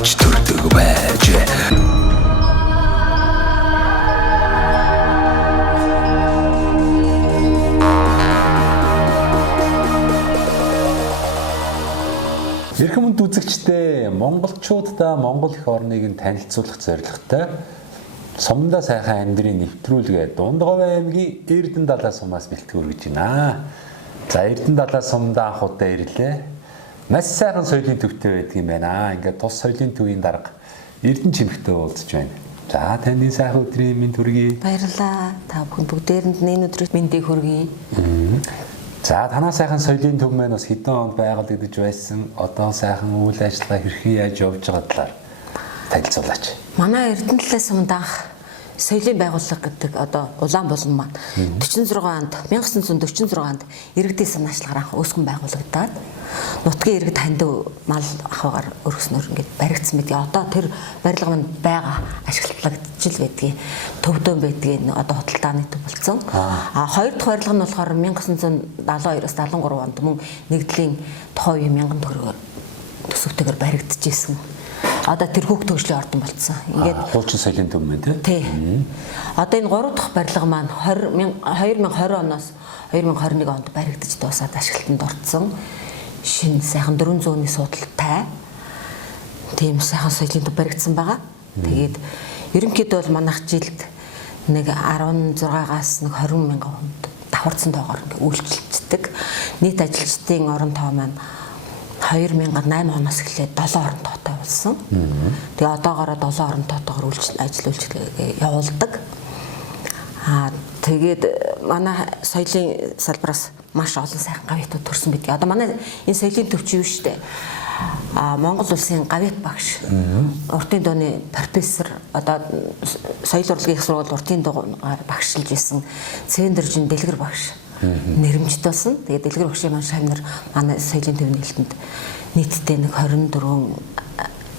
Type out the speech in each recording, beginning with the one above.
Хөвч төрдөг байж. Эрхэм хүнд үзэгчдээ монголчуудаа Монгол их орныг нь танилцуулах зорилготой Сумдаа сайхан амьдрын нэвтрүүлгээ Дундговь аймгийн Эрдэнэ далай сумаас бэлтгэр гэж байна. За Эрдэнэ далай сумдаа анх удаа ирлээ. Маш сайхан соёлын төвтэй байдаг юм байна. Ингээд тус соёлын төвийн дарга Эрдэнэ чимэгтэй уулзж байна. За таны сайхан өдрийн мэнд хүргэе. Баярлалаа. Та бүхэн бүгдээрэнд энэ өдрийн мэндийг хүргэе. За танаа сайхан соёлын төв маань бас хэдэн онд байгуулагдаж байсан. Одоо сайхан үйл ажиллагаа хэрхэн яаж явж байгаа талаар танилцуулаач. Манай Эрдэнэ далай сумд анх соёлын байгууллага гэдэг одоо улаан булан маань 1946 онд иргэдийн санаачлагаар анх үүсгэн байгуулагдаад нутгийн иргэд ханд мал ахыгаар өргөснөр ингээд баригдсан мэдээ. Одоо тэр барилга маань байгаа ашиглагдаж л байдгийг төвдөн байдгийг одоо худалдааны төв болсон. Хоёр дахь барилга нь болохоор 1972-аас 73 онд мөн нэгдлийн тухайн үеийн 1000 төгрөгөөр төсөвтэйгээр баригдаж исэн. Одоо тэр хүүхд төгслийн ордон болцсон. Ингээд хуучин соёлын төв мэн тий. Одоо энэ 3 дахь барилга маань 2020 оноос 2021 онд баригдаж дуусаад ашиглалтанд орсон. Шинэ сайхан 400-ны суудалтай тийм сайхан соёлын төв баригдсан байгаа. Тэгээд ерөнхийдөө бол манайх жилд нэг 16-аас нэг 20,000 хүнд давхарцсан тоогоор үйлчлэгддэг. Нийт ажилчдын орон тоо маань 2008 оноос эхлээд 7 орон тоотой болсон. Тэгээ одоогоор 7 орон тоотойгоор ажил үйлчлэгээ явуулдаг. Тэгээд манай соёлын салбараас маш олон сайхан гавьяатууд төрсэн бидгийг. Одоо манай энэ соёлын төвч юу штэ. Монгол улсын гавьяат багш. Уртын дууны профессор одоо соёл урлагийн их сургууль уртын дуугаар багшилж исэн Цэвэндэржин дэлгэр багш. Нэрмжтэй болсон. Тэгээд дэлгэр багшийн маань шавнар манай соёлын төвийн хэлтэнд нийтдээ нэг 24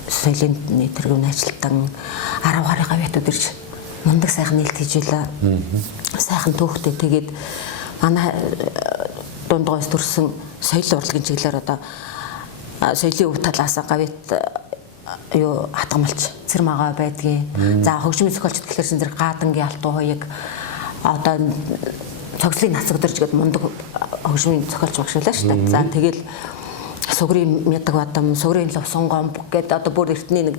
соёлын тэргүүн ажилтан 10 гаруй гавьяатууд ирж мундаг сайхан нээлт хийж байлаа. Сайхан төөхтэй тэгээд манай Дундгойс төрсэн соёлын урлагийн чиглэлээр одоо соёлын өв талаас гавьяат юу хатгамалч цэрмагаа байдгийн. За хөгжмийн зохиолч тэгэхээр зэрэг гаадангийн алтуу хоёыг одоо цогцлыг нацагдэрж гээд мундаг хөгжмийн зохиолч багшуулаа шүү дээ. За тэгэл сугрын мядаг бадам, сугрын ловсон гомб гэдэг одоо бүр эртний нэг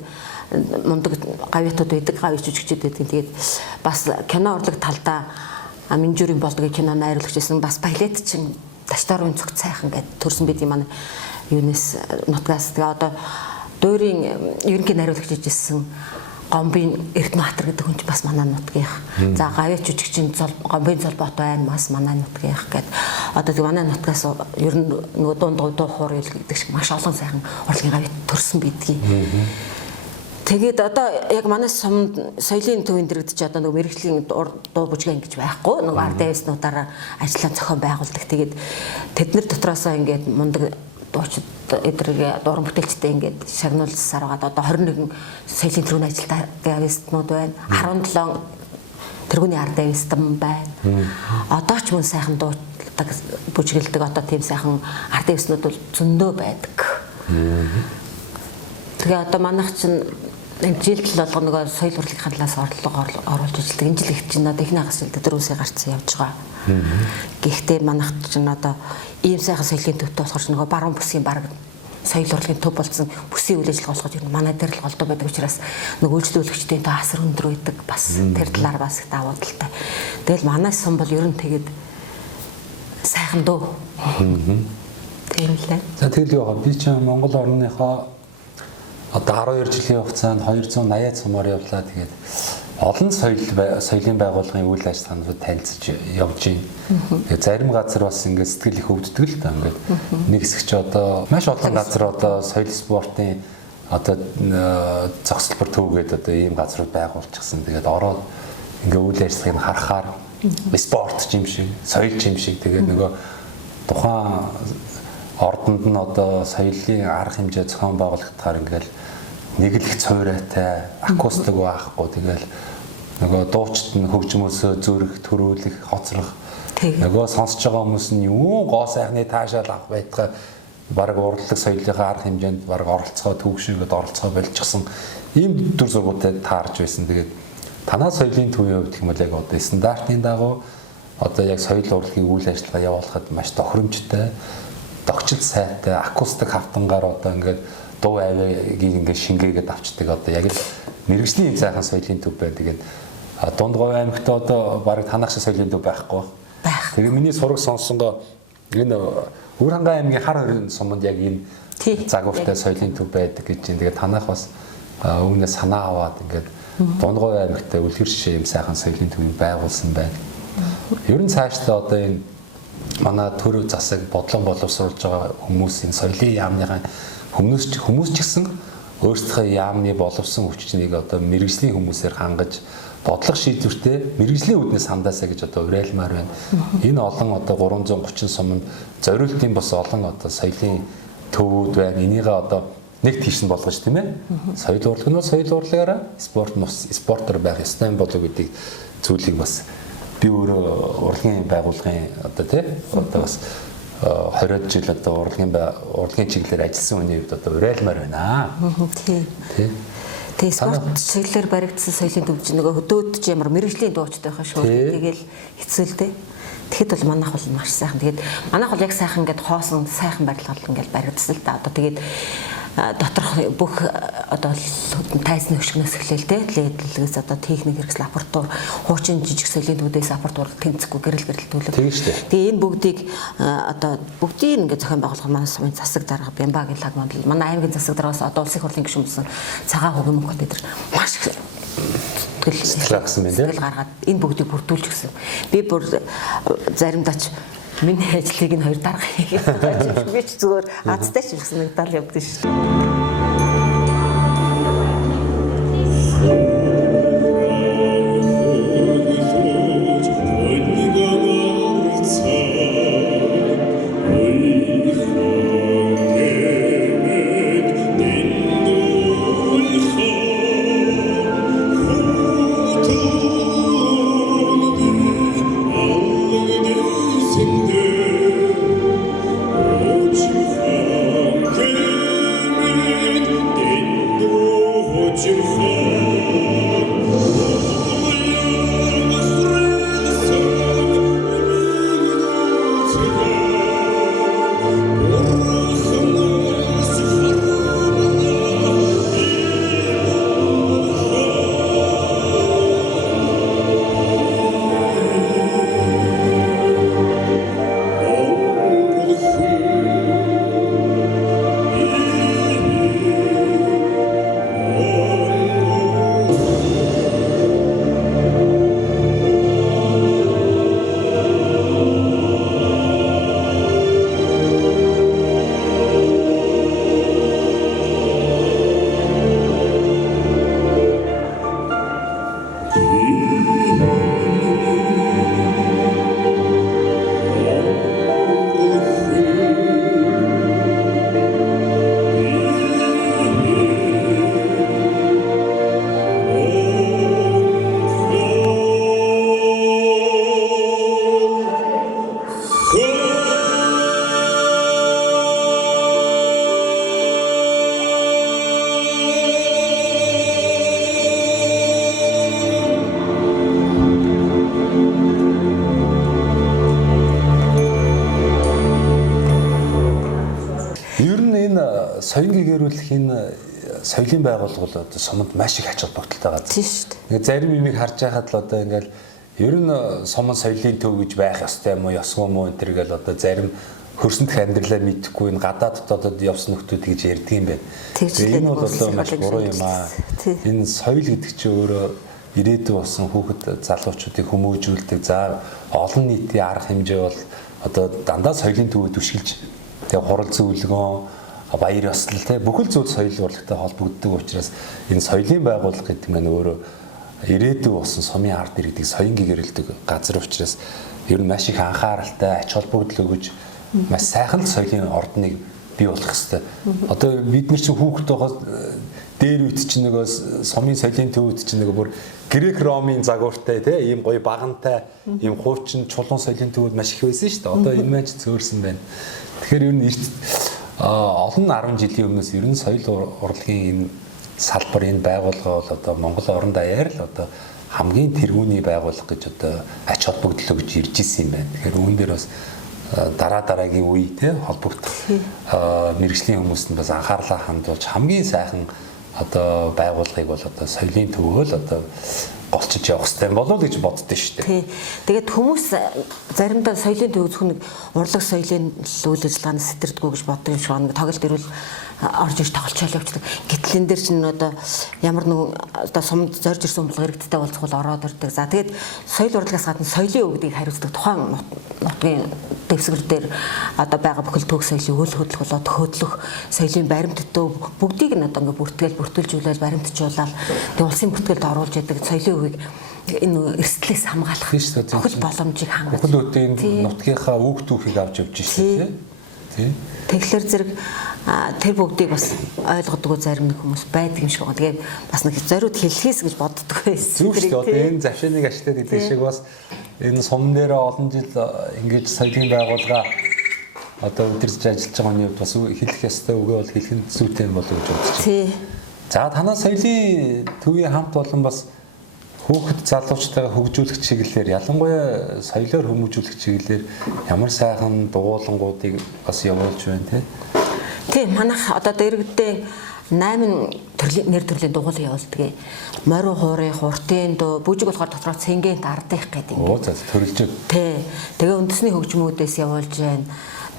мундаг гавьяатууд байдаг, гавьяач жүжигчид байдаг. Тэгээд бас кино урлаг талдаа Минжүрийн болдгийн кино найруулагч гэсэн бас балетчин Таштарын цогц сайхан гэдэг төрсэн бид юм манай юунес нутгаас тэгээ одоо дуурийн ерөнхий найруулагч хийжсэн Гомбын Эрдэнэбаатар гэдэг хүн ч бас манай нутгийнх. За гавьяач жүжигчин Гомбын Цолбот байна бас манай нутгийнх гэд. Одоо тэг манай нутгаас ер нь нөгөө Дундговь дуу хоорой гэдэг шиг маш олон сайхан урлагийн гавьяат төрсэн бидгийг. Тэгээд одоо яг манай сумд соёлын төвийн дэрэгдэж одоо нөгөө мэрэгжлийн дуу бүжгээ ингэж байхгүй. Нөгөө ард дэвснуудаараа ажиллаан зохион байгуулдаг. Тэгээд тэднэр дотроосоо ингээд мундаг дуучид эдрэг дуран бүтээлчтэй ингээд шагнуулсаар байгаа. Одоо 21 соёлын тэргүүн ажилтнууд байна. 17 тэргүүний ард дэвстэн байна. Одоо ч мөн сайхан дуудаг бүжгэлдэг одоо тийм сайхан ард дэвснүүд бол зөндөө байдаг. Тэгээ одоо манайх чинь жилдэл болгоно нөгөө соёл урлагийн талаас орлого оруулж ажилладаг. Энэ жил их чинь одоо ихний хагас жилд 4 сая гарцсан явж байгаа. Гэхдээ манайх чинь одоо ийм сайхан соёлын төвтэй болохоор нөгөө баруун бүсгийн баг соёл урлагийн төв болсон бүсийн үйл ажиллагаа болгож ирнэ. Манай дээр л голдуу байдаг учраас нөгөө үйлчлүүлэгчдийн тоо асар өндөр байдаг. Бас тэр талаар бас их давуу талтай. Тэгэл манай сум бол ер нь тэгээд сайхан дөө. Тийм лээ. За тэгэл яа би ч Монгол орныхоо одоо 12 жилийн хугацаанд 280 цумаар явлаа. Тэгээд олон соёлын байгууллагын үйл ажиллагаанууд танилцж явж байна. Тэгээд зарим газар бас ингээд сэтгэл их өвддөг л та ингээд нэг хэсэг ч одоо маш олон газар одоо соёл спортын одоо зохицолбор төвгээд одоо ийм газрууд байгуулчихсан. Тэгээд ороод ингээд үйл ажиллагааг харахаар спорт юм шиг, соёл юм шиг тэгээд нөгөө тухайн ордонд нь одоо соёлын арга хэмжээ зохион байгуулагдахаар ингээл нэг л их цойроотой, акустик байхгүй тэгэл нөгөө дуучид нь хөгжмөөсөө зүрх, төрүүлэх, хоцрох. Нөгөө сонсож байгаа хүмүүс нь юу гоо сайхны таашаал авах байтугай бараг урлаг соёлынхаа арга хэмжээнд бараг оролцоо төвшөөд оролцоо болчихсон ийм дүр зургуудад таарж байсан. Тэгээд танаа соёлын төвийн хувьд гэх юм бол яг одоо стандартын дагуу одоо яг соёл урлагийн үйл ажиллагаа явуулахад маш тохиромжтой, догчлол сайтай, акустик хавтангаар одоо ингээд дуу авиагийг ингээд шингээгээд авчдаг одоо яг л мэрэгжлийн зайхан соёлын төв байна. Тэгээд Дундгой аймагт одоо бараг танах шиг соёлын төв байхгүй. Тэгээ миний сураг сонссонгоо энэ Өвөрхангай аймгийн хар хорийн суманд яг энэ загвартай соёлын төв байдаг гэж байна. Тэгээд танах бас үүнээ санаа аваад ингээд Дундгой аймагт үлгэр жишээ юм сайхан соёлын төвийг байгуулсан байна. Ер нь цаашдаа одоо энэ манай төр засаг бодлон боловсруулж байгаа хүмүүсийн соёлын яамныхаа хүмүүс ч гэсэн өөрсдийнхөө яамны боловсон хүчнийг одоо мэрэгжлийн хүмүүсээр хангаж бодлого шийдвэртэй мэрэгжлийн үүднээс хандаасаа гэж одоо уриалмаар байна. Энэ олон одоо 330 суманд зориултын бас олон одоо соёлын төвүүд байна. Энийгээ одоо нэг тийш нь болгож тийм ээ. Соёл урлаг нь соёл урлагаараа спортоор байх ёстой юм болов гэдэг зүйлийг бас би өөрөө урлагийн байгууллагын одоо тийм одоо бас 20 жил одоо урлагийн чиглэлээр ажилласан хүний хувьд одоо уриалмаар байна. Тэгээ спорт чиглэлээр баригдсан соёлын төв чинь нөгөө хөдөөд ямар мэрэгжлийн дуучтай байх шүү. Тэгээл хэцүү л дээ. Тэгэхэд бол манайх бол маш сайхан. Тэгээд манайх бол яг сайхан ингээд хоосон сайхан барилгал ингээд баригдсан л да. Одоо тэгээд доторх бүх одоо тайзны хөшгнөөс эхлээл лээдлэгээс одоо техник хэрэгсэл аппаратур хуучин жижиг соёлын төвдөөс аппаратур тэнцэхгүй гэрэл төлөв. Тэгээ энэ бүгдийг одоо бүгдийг ингээд зохион байгуулах манай сумын засаг дарга Бямбагийн лаг мандал манай аймгийн засаг даргаас одоо улсын хурлын гишүүн болсон цагаан хөгийн мөнгөд бид нар маш сэтгэл гаргаад энэ бүгдийг бүрдүүлж гисэн. Би бүр заримдаа ч миний ажлыг энэ хоёр дарга хийгээд би ч зүгээр азтай ч гэсэн нэг дал явдаг шүү. Соёлын гэгэрүүлэх энэ соёлын байгууллага бол одоо суманд маш их ач холбогдолтой байгаа. Тийм шүү дээ. Ингээд зарим юмыг харж байхад л одоо ингээл ер нь сумын соёлын төв гэж байх ёстой юм уу, ёсгүй мó энэ төр гэл одоо зарим хөрсөндөх амьдралаа мэдхгүй энэ гадаад дотоод явсан нөхдүүд гэж ярьдаг юм байна. Энэ бол маш буруу юм аа. Энэ соёл гэдэг чинь өөрөө ирээдүйн болсон хүүхэд залуучуудыг хүмүүжүүлдэг. За олон нийтийн арга хэмжээ бол одоо дандаа соёлын төвөд түшгэлж тэгээ хурал зөвлөгөө баяр ёслол те бүхэл зүйл соёл урлагтай холбогддог учраас энэ соёлын байгууллага гэдэг нь өөрөө ирээдүйн болсон сумын ард иргэдийг соён гэгэрэлдэг газар учраас ер нь маш их анхааралтай ач холбогдол өгөж маш сайхан соёлын ордныг бий болох хэрэгтэй. Одоо бид нар чинь хүүхэд байхад дээр үйт чинь нөгөө сумын соёлын төвд чинь нөгөө бүр грек ромын загвартай те ийм гоё багантай ийм хуучин чулуун соёлын төвд маш их байсан шүү дээ. Одоо энэ маань ч зөөрсөн байна. Тэгэхээр ер нь олон 10 жилийн өмнөөс ер нь соёл урлагийн энэ салбар энэ байгууллага бол одоо Монгол орон даяар л одоо хамгийн тэргүүний байгууллага гэж одоо ач холбогдол өгч ирж исэн юм байна. Тэгэхээр үүн дээр бас дараагийн үе те холбогдох мэргэжлийн хүмүүст нь бас анхаарлаа хандуулж хамгийн сайхан одоо байгууллагыг бол одоо соёлын төвөөл одоо голчиж явах хэрэгтэй болов уу гэж боддоо шүү дээ. Тий. Тэгээд хүмүүс заримдаа соёлын төв зөвхөн урлаг соёлын үйл ажиллагааны сэтэрдгүү гэж боддог юм шиг байна. Тоглолт ирвэл орж иж тоглолцоол явчихдаг. Гэтэл энэ дээр чинь одоо ямар нэгэн одоо сумд зорж ирсэн булга иргэдтэй уулзах бол ороод ирдэг. За тэгээд соёл урлагаас гадна соёлын өвгдийг хариуцдаг тухайн нутгийн дэвсгэр дээр одоо байгаа бүхэл төг соёлын үйл хөдлөх болоод хөдлөх соёлын баримттай бүгдийг нь одоо ингээ бүртгэлжүүлэл баримтжуулаад тэгээд улсын бүртгэлд оруулж яадаг соёлын өвгийг энэ эрсдлээс хамгаалах бүхэл боломжийг хангаж бүхэл үеийн нутгийнхаа үг түүхийг авч явж шүү дээ. Тий. Тэгэхээр зэрэг тэр бүгдийг бас ойлгодгоо зарим нэг хүмүүс байдаг юм шиг байна. Тэгээд бас нэг зориуд хэлхийс гэж боддог байсан. Зүг шүү дээ. Одоо энэ завшааныг ачлаад идэх шиг бас энэ сум дээр олон жил ингэж соёлын байгууллага одоо удирдах ажиллаж байгаа нь бас хэлэх ёстой үгээ бол хэлэх нь зүйтэй болов гэж бодож байна. Тий. За танаа соёлын төвийн хамт олон бас хүүхэд залуучтайгаа хөгжүүлэх чиглэлээр ялангуяа соёлоор хүмүүжүүлэх чиглэлээр ямар сайхан дугуулангуудыг бас явуулж байна те. Тийм манайх одоо дэрэгдээ 8 төрлийн нэр төрлийн дугуйлан явуулдаг. Морин хуурын хуртын дуу бүжиг болохоор дотроо цэнгэнт ардих гэдэг. Оо за төрөлж. Тий. Тэгээ үндэсний хөгжмүүдээс явуулж байна.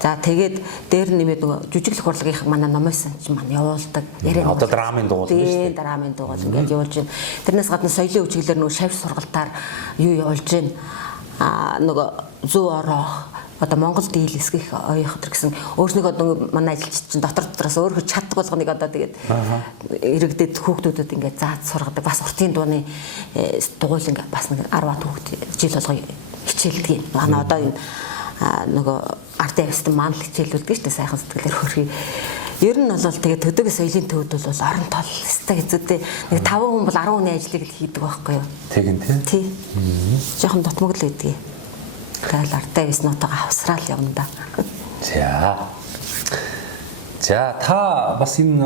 За тэгээд дээр нэмээд нөгөө жүжиглэх урлагийнх манай номоос ч маань явуулдаг. Одоо драмын дугуйлан шүү дээ. Тийм драмын дугуйлан гэж явуулж байна. Тэрнээс гадна соёлын хөгжиглэр нөгөө шавь сургалтаар юу явуулж байна. Нөгөө зүү ороо одоо Монгол дийл эсгэх оёхтер гэсэн өөрснийгөө одоо манай ажилчид чинь дотроос өөрөө чаддаг болгоныг одоо тэгээд иргэдэд хүүхдүүдэд ингээд зааж сургадаг. Бас уртын дууны дугуйлан бас нэг 10 хүүхд жил болго хичээлдэг юм. Манай одоо энэ нөгөө ардын авьяастан маань л хичээлүүлдэг шүү дээ сайхан сэтгэлээр хөрхий. Ер нь бол тэгээд төдөг соёлын төвд бол орон тол өстэй хэцүүтэй. Нэг 5 хүн бол 10 хүний ажлыг л хийдэг байхгүй юу? Тэгин тий. Жохон дотмог л өгдөг. Тэгэл ардын авьяаснуудаа авсраал явна да. За та бас энэ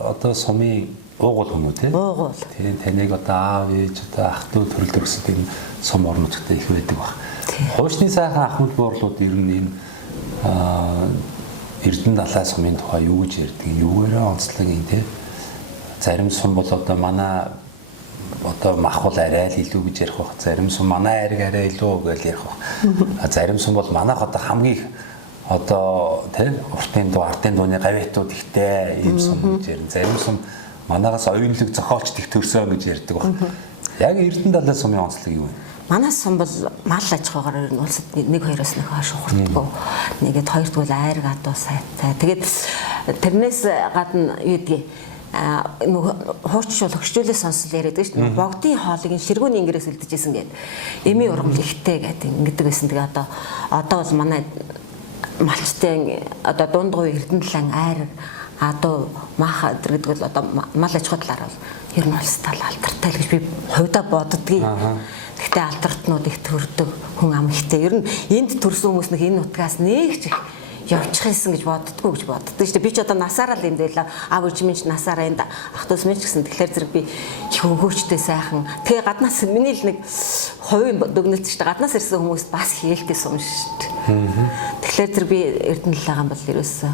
одоо сумын уугуул хүмүү тий. Уугуул. Тийм таныг одоо аав ээж одоо ах トゥ төрөл төрөсөд энэ сум орнуудтай их байдаг баг. Хуучны сайхан ахмад буурлууд ер нь энэ Эрдэнэ далай сумын тухай юу гэж ярьдаг юм? Юугаараа онцлог юм те? Зарим сум бол одоо манай одоо махвал арай л илүү гэж ярих бах. Зарим сум манай ариг арай илүү гэж ярих бах. Зарим сум бол манайх одоо хамгийн их одоо те уртын дуу ардын дууны гавьтууд ихтэй ийм сум гэж ярина. Зарим сум манайгаас оюунлог зохиолч их төрсөн гэж ярьдаг бах. Яг Эрдэнэ далай сумын онцлог юу вэ? Манай сум бол мал аж ахуйгаар ер нь улсад 1-2-оос нэг хойш ухарддаг. Нэгэд хоёрдуул айраг адуу сайтай. Тэгээд тэрнээс гадна юу гэдгийг хуурчшуул хөгжүүлээ сонсол яриад шүү дээ. Богдын хоолыг ширгүүний ингэрээс үлдэжсэн гэдэг. Эми ургамал ихтэй гэдэг ингэдэг байсан. Тэгээ одоо бол манай малчтай одоо дунд гуй Эрдэнэ далайн айраг адуу маха гэдэг бол одоо мал аж ахуй талаар бол ер нь улстай алдартай л гэж би хувьдаа боддгийг. Гэхдээ алдартнууд их төрдөг хүн ам ихтэй. Ер нь энд төрсөн хүмүүс нэг энэ нутгаас нэг ч явчих юмсан гэж боддгоо гэж боддог шүү дээ. Би ч одоо насаараа л энд байлаа. Аав ээж минь ч насаараа энд ах トゥ минь ч гэсэн тэгэхээр зэрэг би их өгөөчтэй сайхан. Тэгээ гаднаас миний л нэг хувийн дүгнэлт шүү дээ. Гаднаас ирсэн хүмүүс бас хийлтэй сум шүү дээ. Тэгэхээр зэрэг би Эрдэнэ далайгаан бол ерөөсөө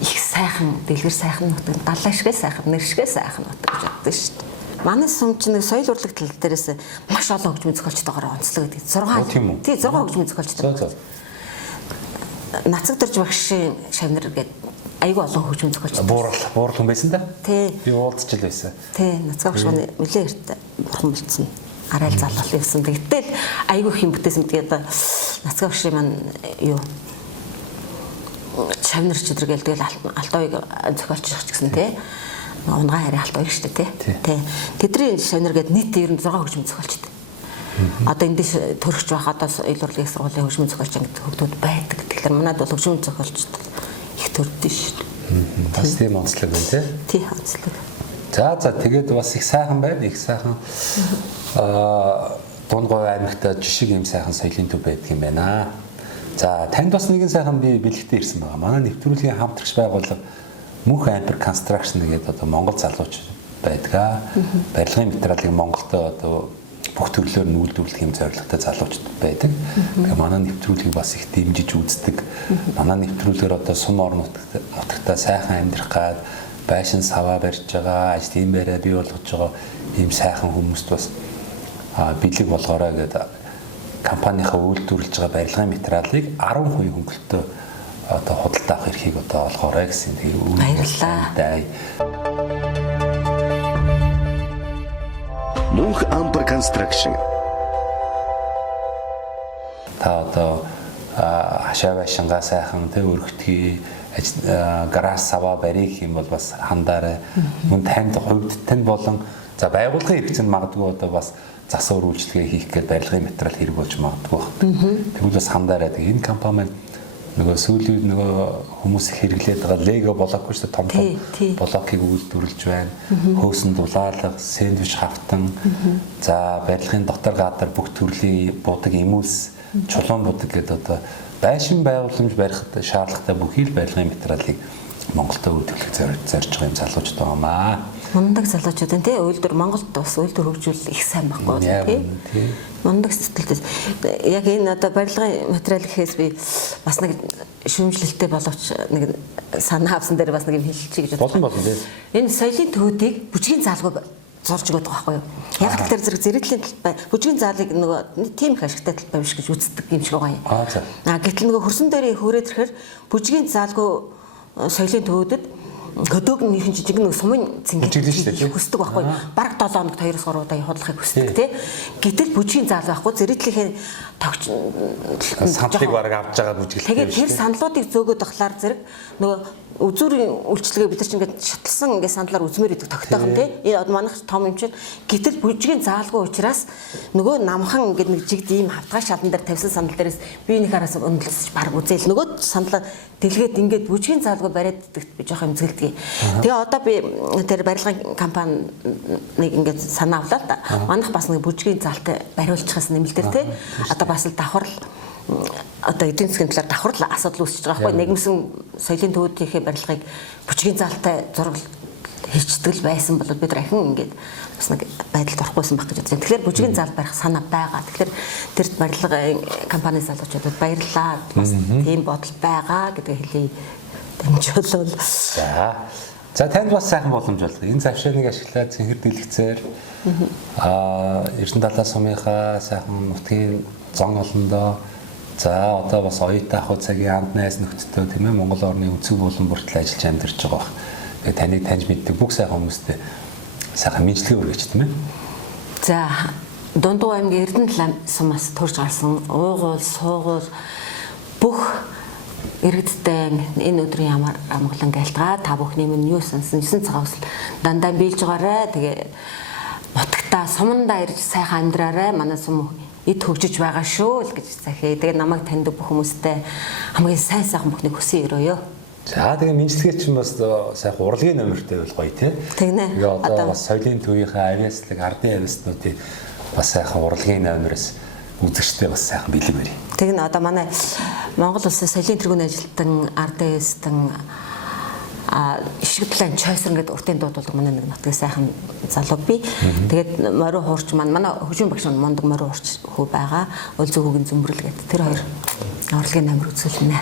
их сайхан, дэлгэр сайхан нутаг, далай шигээ сайхан, нэр шигээ сайхан нутаг гэж боддог шүү дээ. Манай сум чинь соёл урлаг тал дээрээс маш олон хөгжмийн зохиолчтойгоор онцлог гэдэг. 6 хөгжмийн зохиолчтой. Нацаг дөрж багшийн шавнар гэдэг айгүй олон хөгжмийн зохиолчтой. Буурал хүн байсан да? Тий. Би уулзч л байсан. Тий, нацаг багшны нэлээ эрт бурхан болцсон. Арайл залуул явсан. Тэгтэл айгүй их юм бүтээсэн. Тэгээд нацаг багшийн маань юу шавнар чидргээл тэгэл алтойг зохиолчих гэсэн тий. Унгаа харин алт ойг штэ тий. Тэдний шавнар гээд нийт ер нь 6 хөгжмийн зохиолчтой. Одоо эндээс төрөгч байх одоо соёл урлагийн сургуулийн хөгжмийн зохиолч ангид хөгтүүд байдаг. Тэгэхээр манайд бол хөгжмийн зохиолчд их төрдөө штэ. Бас тийм онцлог байна тий. Тий онцлог. За тэгээд бас их сайхан байна. Их сайхан Дундгой аймагт жишг юм сайхан соёлын төв байдаг юм байна. За танд бас нэгэн сайхан би бэлэгтээ ирсэн байгаа. Манай нэвтрүүлгийн хамтрагч байгууллага Мөнх Ампер Construction гэдэг одоо Монгол залууч байдаг. Барилгын материалыг Монголд одоо бүх төрлөөр нь үйлдвэрлэх юм зорилготой залуучууд байдаг. Тэгээ манай нэвтрүүлгийг бас их дэмжиж үздэг. Манай нэвтрүүлгээр одоо сум орон нутагтаа сайхан амьдрах гад байшин саваа барьж байгаа, ажлын байраа бий болгож байгаа ийм сайхан хүмүүст бас бэлэг болгоорой гэдэг компанийнхаа үйлдвэрлэж байгаа барилгын материалыг 10% хөнгөлөлтөд одоо худалдаа авах эрхийг одоо олгоорой гэсэн. Тэгээ баярлалаа. Мөнх Ампер Construction. Та одоо хашаа байшингаа сайхан тэ өргөтгий гараж саваа барих юм бол бас хандаарай. Мөн танд хувьд тань болон за байгууллагын хэрэгцээнд магадгүй одоо бас засвар үйлчлэгээ хийх гээд барилгын материал хэрэг болж магадгүй байна. Тэгвэл бас хандаарай. Энэ компани нөгөө сүүлийн нөгөө хүмүүс хэрэглээд байгаа лего блокгүй шүү дээ, том блокийг үйлдвэрлэж байна. Хөөсөн дулаалга, сэндвич хавтан, за барилгын дотор гадар бүх төрлийн будаг эмүүлс, чулуун будаг гэдэг одоо байшин байгууламж барихад шаардлагатай бүхий л барилгын материалыг Монголд үйлдвэрлэх зорж байгаа юм залуучууд байгаамаа. Мундаг залуучууд энэ үйлдвэр Монголд бас үйлдвэр хөгжүүл их сайн байхгүй тийм. Мундаг сэтгэлтэй. Яг энэ одоо барилгын материал гэхээс би бас нэг шүүмжлэлтэй боловч нэг санаа авсан дээр бас нэг юм хэлчихье гэж болно тийм. Энэ соёлын төвүүдийг бүжгийн заалгүй зорж өгöd байгаа байхгүй юу? Яг тэр зэрэг зэрэглийн талбай бүжгийн заалыг нөгөө тийм их ашигтай талбай биш гэж үздэг юм шиг байгаа юм. Гэтэл нөгөө хөрсөн дээрээ хүрээд ирэхээр бүжгийн заалгүй соёлын төвүүдэд хөдөөгнийхэн жижиг нэг сумын цэнгэл хүсдэг байхгүй баг 7 хоногт 2-3 удаа явуулахыг хүсдэг тий. Гэтэл бүжгийн заал байхгүй зэрэглэхийн тогч саналыг бараг авч байгаа бүжгэлтэй. Тэгээд тэр саналуудыг зөөгөөд ахлаар зэрэг нөгөө үзүүрийн үйлчлэгээ бид нар ч ингээд шатлсан ингээд сандлаар үзмээр идэг тогтойхон тий. Энэ манайх том юм чинь гэтэл бүжгийн заалгүй учраас нөгөө намхан ингээд нэг жигд ийм хавтгай шалан дээр тавьсан сандал дээрээс би нэг араас өндлөсөж баг үзээл нөгөө сандлаа дэлгээд ингээд бүжгийн заалгүй бариад идэгт би жоох юм згэлдэг. Тэгээ одоо би тэр барилгын компани нэг ингээд санаа авлаа та. Манайх бас нэг бүжгийн заалтай бариулчихсан нэмэлтээр тий. Одоо бас л давхар одоо эдийн засгийн талаар давхар асуудал үүсэж байгаа байхгүй нэгмсэн соёлын төвүүдийнхээ барилгыг бүжгийн заалтай зураг хийцдэг байсан бол бид дахин ингээд бас нэг байдалд орохгүйсэн байх гэж бодож байна. Тэгэхээр бүжгийн заал барих санаа байгаа. Тэгэхээр тэр барилгын компани залуучуудад баярлалаа. Бас тийм бодол байгаа гэдгийг хэлье. Дамжуулал. За танд бас сайхан боломж болдог. Энэ завшааныг ашиглаад цэнхэр дэлгэцээр Эрдэнэ далай сумынхаа сайхан нутгийн зон олондоо за одоо бас оюутан ахуй цагийн анд найз нөхдөдөө тийм ээ Монгол орны өнцөг болон бүртэл ажиллаж амьдарч байгаа. Тэгээ таныг таньж мэддэг бүх сайхан хүмүүстэй сайхан мэдлэгээ өргөж тийм ээ. За Дундуу аймгийн Эрдэнэ далай сумаас төрж гарсан уугуул, суугуул бүх иргэдтэй энэ өдрийн ямар амгалан гэлтгаа та бүхний минь юу сонсон 9 цагаас дандаа биелж байгаарэ. Тэгээ нутагтаа сумандаа ирж сайхан амьдраарай. Манай сум эд хөгжиж байгаа шүү л гэж захий. Тэгээ намайг таньдаг бүх хүмүүстэй хамгийн сайн бүхнийг хүсэн өрөөё. За тэгээ мэдлэгээ чинь бас сайхан урлагийн номертой бол гоё тий. Тэгээ одоо бас соёлын төвийнхээ авиаслаг ардын авиаснуудыг бас сайхан урлагийн номероос үзэгчтэй бас сайхан бэлэг барь. Тэг н одоо манай Монгол улсын соёлын тэргүүний ажилтан ардын авиастан ишгэлэн чойсрон гэдэг уртын дууд бол манай нэг нутгийн сайхан залуу би. Тэгээд морин хуурч манай хөгжим багш мундаг морин хуурч хөө байгаа. Өл зөвхөн зөмбөрл гэдэг тэр хоёр урлагийн номер үзүүлнэ.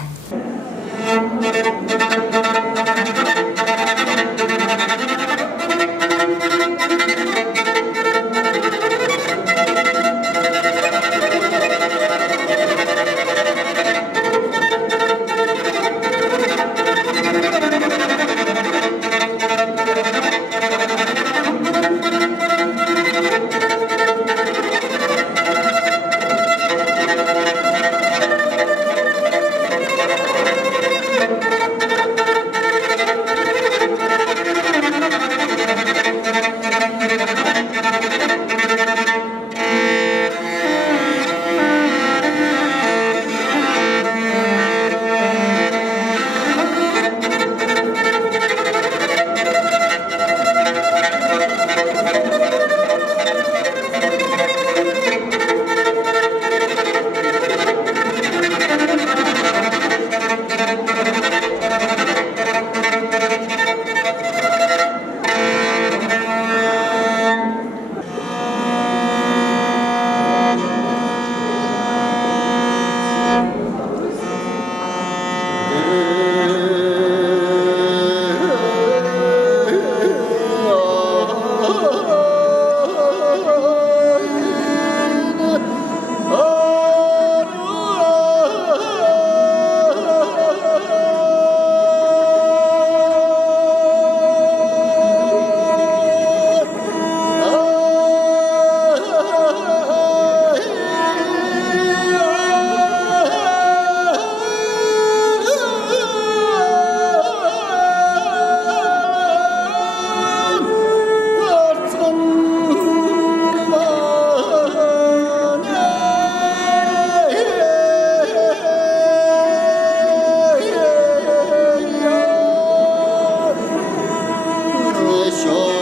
show.